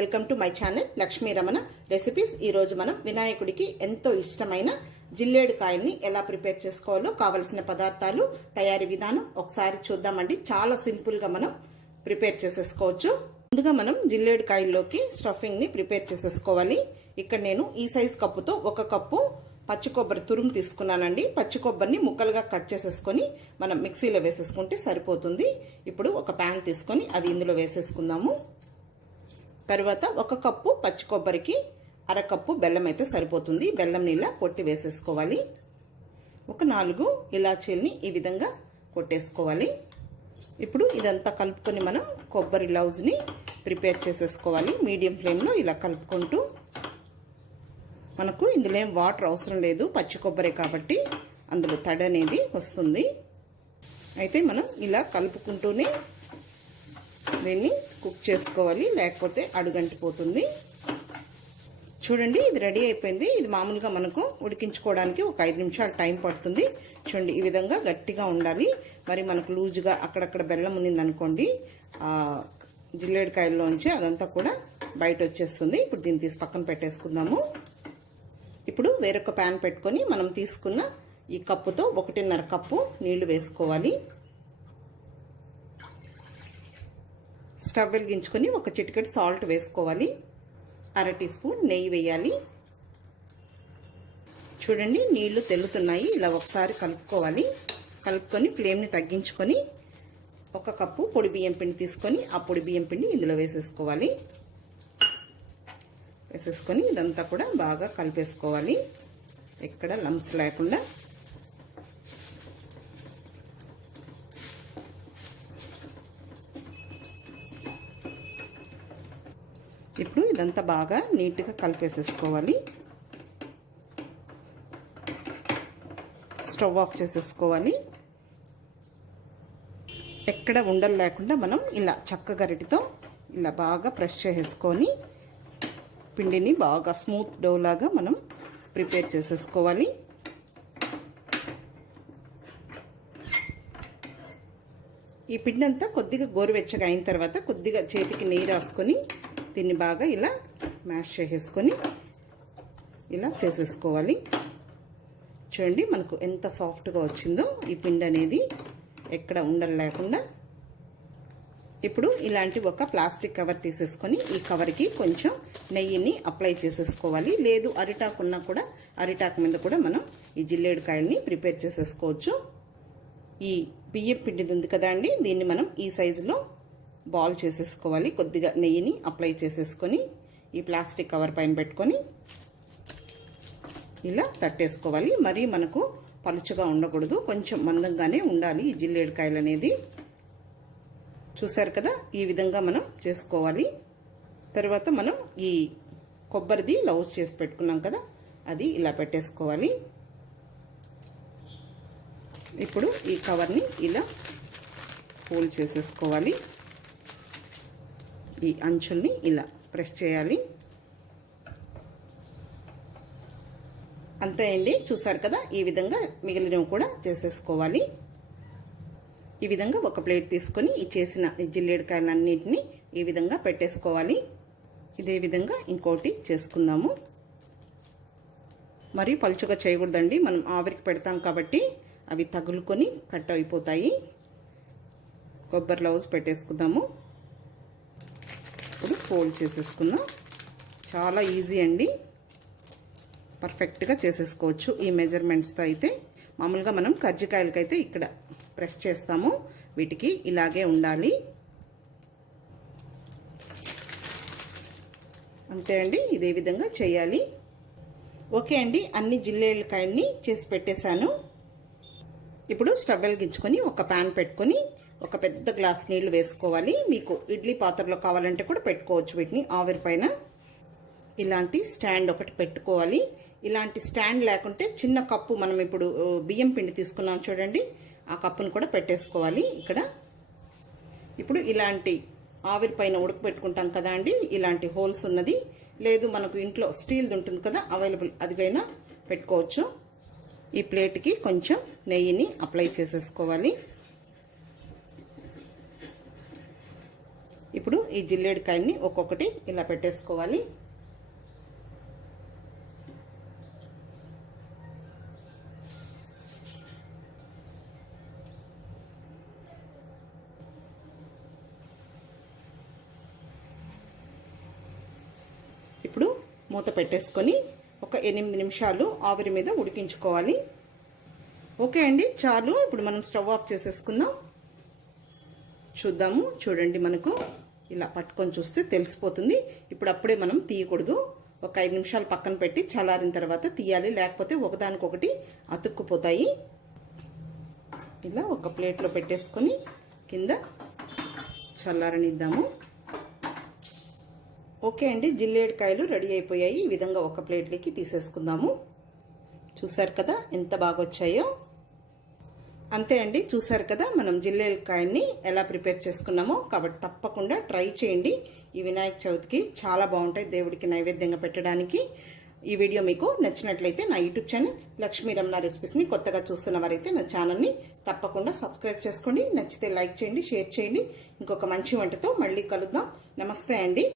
Welcome to my channel Lakshmi Ramana recipes. ఈ రోజు మనం వినాయకుడికి ఎంతో ఇష్టమైన జిల్లేడు కాయల్ని ఎలా ప్రిపేర్ చేసుకోవాలో కావలసిన పదార్థాలు, తయారీ విధానం ఒకసారి చూద్దామండి. చాలా సింపుల్ గా మనం ప్రిపేర్ చేసేసుకోవచ్చు. ముందుగా మనం జిల్లేడు కాయల్లోకి స్టఫింగ్ ని ప్రిపేర్ చేసేసుకోవాలి. ఇక్కడ నేను ఈ సైజ్ కప్పుతో 1 కప్పు పచ్చి కొబ్బరి తురుము తీసుకున్నానండి. పచ్చి కొబ్బరిని ముక్కలుగా కట్ చేసేసుకొని మనం మిక్సీలో వేసేసుకుంటే సరిపోతుంది. ఇప్పుడు ఒక ప్యాన్ తీసుకొని అది ఇందులో వేసేసుకుందాము. తర్వాత 1 కప్పు పచ్చి కొబ్బరికి 1/2 కప్పు బెల్లం అయితే సరిపోతుంది. బెల్లం నీళ్ళ కొట్టి వేసేసుకోవాలి. ఒక 4 ఇలాచీల్ని ఈ విధంగా కొట్టేసుకోవాలి. ఇప్పుడు ఇదంతా కలుపుకొని మనం కొబ్బరి లౌజ్ని ప్రిపేర్ చేసేసుకోవాలి. మీడియం ఫ్లేమ్లో ఇలా కలుపుకుంటూ, మనకు ఇందులో ఏం వాటర్ అవసరం లేదు, పచ్చి కొబ్బరి కాబట్టి అందులో తడి అనేది వస్తుంది. అయితే మనం ఇలా కలుపుకుంటూనే దీన్ని కుక్ చేసుకోవాలి, లేకపోతే అడుగంటిపోతుంది. చూడండి, ఇది రెడీ అయిపోయింది. ఇది మామూలుగా మనకు ఉడికించుకోవడానికి ఒక 5 నిమిషాలు టైం పడుతుంది. చూడండి, ఈ విధంగా గట్టిగా ఉండాలి. మరి మనకు లూజుగా అక్కడక్కడ బెల్లం ఉన్నిందనుకోండి, జిల్లేడుకాయల్లోంచి అదంతా కూడా బయట వచ్చేస్తుంది. ఇప్పుడు దీన్ని తీసి పక్కన పెట్టేసుకుందాము. ఇప్పుడు వేరొక ప్యాన్ పెట్టుకొని మనం తీసుకున్న ఈ కప్పుతో 1.5 కప్పు నీళ్లు వేసుకోవాలి. స్టవ్ వెలిగించుకొని ఒక చిటికెడు సాల్ట్ వేసుకోవాలి. 1/2 టీ స్పూన్ నెయ్యి వేయాలి. చూడండి, నీళ్లు తెల్లుతున్నాయి. ఇలా ఒకసారి కలుపుకోవాలి. కలుపుకొని ఫ్లేమ్ని తగ్గించుకొని 1 కప్పు పొడి బియ్యం పిండి తీసుకొని ఆ పొడి బియ్యం పిండి ఇందులో వేసేసుకోవాలి. వేసేసుకొని ఇదంతా కూడా బాగా కలిపేసుకోవాలి, ఎక్కడ లంప్స్ లేకుండా. ఇప్పుడు ఇదంతా బాగా నీట్గా కలిపేసేసుకోవాలి. స్టవ్ ఆఫ్ చేసేసుకోవాలి. ఎక్కడ ఉండలు లేకుండా మనం ఇలా చక్క గరిటితో ఇలా బాగా ప్రెస్ చేసేసుకొని పిండిని బాగా స్మూత్ డో లాగా మనం ప్రిపేర్ చేసేసుకోవాలి. ఈ పిండి అంతా కొద్దిగా గోరువెచ్చగా అయిన తర్వాత కొద్దిగా చేతికి నెయ్యి రాసుకొని దీన్ని బాగా ఇలా మ్యాష్ చేసేసుకొని ఇలా చేసేసుకోవాలి. చూడండి, మనకు ఎంత సాఫ్ట్గా వచ్చిందో ఈ పిండి అనేది, ఎక్కడ ఉండలు లేకుండా. ఇప్పుడు ఇలాంటి ఒక ప్లాస్టిక్ కవర్ తీసేసుకొని ఈ కవర్కి కొంచెం నెయ్యిని అప్లై చేసేసుకోవాలి. లేదు అరిటాకు ఉన్నా కూడా అరిటాకు మీద కూడా మనం ఈ జిల్లేడు కాయల్ని ప్రిపేర్ చేసేసుకోవచ్చు. ఈ బియ్యం పిండిది ఉంది కదా అండి, దీన్ని మనం ఈ సైజులో బాల్ చేసేసుకోవాలి. కొద్దిగా నెయ్యిని అప్లై చేసేసుకొని ఈ ప్లాస్టిక్ కవర్ పైన పెట్టుకొని ఇలా తట్టేసుకోవాలి. మరీ మనకు పలుచగా ఉండకూడదు, కొంచెం మందంగానే ఉండాలి ఈ జిల్లేడు కాయలు అనేది. చూసారు కదా, ఈ విధంగా మనం చేసుకోవాలి. తర్వాత మనం ఈ కొబ్బరిది లౌజ్ చేసి పెట్టుకున్నాం కదా, అది ఇలా పెట్టేసుకోవాలి. ఇప్పుడు ఈ కవర్ని ఇలా ఫోల్డ్ చేసేసుకోవాలి. ఈ అంచుల్ని ఇలా ప్రెస్ చేయాలి. అంతే అండి, చూసారు కదా, ఈ విధంగా మిగిలినవి కూడా చేసేసుకోవాలి. ఈ విధంగా ఒక ప్లేట్ తీసుకొని ఈ చేసిన జిల్లేడుకాయలన్నింటినీ ఈ విధంగా పెట్టేసుకోవాలి. ఇదే విధంగా ఇంకోటి చేసుకుందాము. మరీ పలుచగా చేయకూడదండి, మనం ఆవిరికి పెడతాం కాబట్టి అవి తగులుకొని కట్ అయిపోతాయి. కొబ్బరి లౌజ్ పెట్టేసుకుందాము. ఇప్పుడు ఫోల్డ్ చేసేసుకుందాం. చాలా ఈజీ అండి, పర్ఫెక్ట్గా చేసేసుకోవచ్చు ఈ మెజర్మెంట్స్తో. అయితే మామూలుగా మనం కజ్జికాయలకైతే ఇక్కడ ప్రెస్ చేస్తాము, వీటికి ఇలాగే ఉండాలి. అంతే అండి, ఇదే విధంగా చేయాలి. ఓకే అండి, అన్ని జిల్లేడుకాయల్ని చేసి పెట్టేశాను. ఇప్పుడు స్టవ్ వెలిగించుకొని ఒక ప్యాన్ పెట్టుకొని ఒక పెద్ద గ్లాస్ నీళ్లు వేసుకోవాలి. మీకు ఇడ్లీ పాత్రలో కావాలంటే కూడా పెట్టుకోవచ్చు వీటిని ఆవిరి పైన. ఇలాంటి స్టాండ్ ఒకటి పెట్టుకోవాలి. ఇలాంటి స్టాండ్ లేకుంటే చిన్న కప్పు, మనం ఇప్పుడు బియ్యం పిండి తీసుకున్నాం చూడండి, ఆ కప్పును కూడా పెట్టేసుకోవాలి ఇక్కడ. ఇప్పుడు ఇలాంటి ఆవిరి పైన ఉడకబెట్టుకుంటాం కదా అండి, ఇలాంటి హోల్స్ ఉన్నది, లేదు మనకు ఇంట్లో స్టీల్ది ఉంటుంది కదా అవైలబుల్, అదిగైనా పెట్టుకోవచ్చు. ఈ ప్లేట్కి కొంచెం నెయ్యిని అప్లై చేసేసుకోవాలి. ఇప్పుడు ఈ జిల్లేడు కాయల్ని ఒక్కొక్కటి ఇలా పెట్టేసుకోవాలి. ఇప్పుడు మూత పెట్టేసుకొని ఒక 8 నిమిషాలు ఆవిరి మీద ఉడికించుకోవాలి. ఓకే అండి, చాలు. ఇప్పుడు మనం స్టవ్ ఆఫ్ చేసేసుకుందాం. చూద్దాము. చూడండి, మనకు ఇలా పట్టుకొని చూస్తే తెలిసిపోతుంది. ఇప్పుడు అప్పుడే మనం తీయకూడదు. ఒక 5 నిమిషాలు పక్కన పెట్టి చల్లారిన తర్వాత తీయాలి, లేకపోతే ఒకదానికొకటి అతుక్కుపోతాయి. ఇలా ఒక ప్లేట్లో పెట్టేసుకొని కింద చల్లారనిద్దాము. ఓకే అండి, జిల్లేడు కాయలు రెడీ అయిపోయాయి. ఈ విధంగా ఒక ప్లేట్లోకి తీసేసుకుందాము. చూసారు కదా ఎంత బాగా వచ్చాయో. అంతే అండి, చూసారు కదా మనం జిల్లేడు కాయల్ని ఎలా ప్రిపేర్ చేసుకున్నామో. కాబట్టి తప్పకుండా ట్రై చేయండి. ఈ వినాయక చవితికి చాలా బాగుంటాయి దేవుడికి నైవేద్యంగా పెట్టడానికి. ఈ వీడియో మీకు నచ్చినట్లయితే నా యూట్యూబ్ ఛానల్ లక్ష్మీ రమణ రెసిపీస్ని కొత్తగా చూస్తున్న వారైతే నా ఛానల్ని తప్పకుండా సబ్స్క్రైబ్ చేసుకోండి. నచ్చితే లైక్ చేయండి, షేర్ చేయండి. ఇంకొక మంచి వంటతో మళ్ళీ కలుద్దాం. నమస్తే అండి.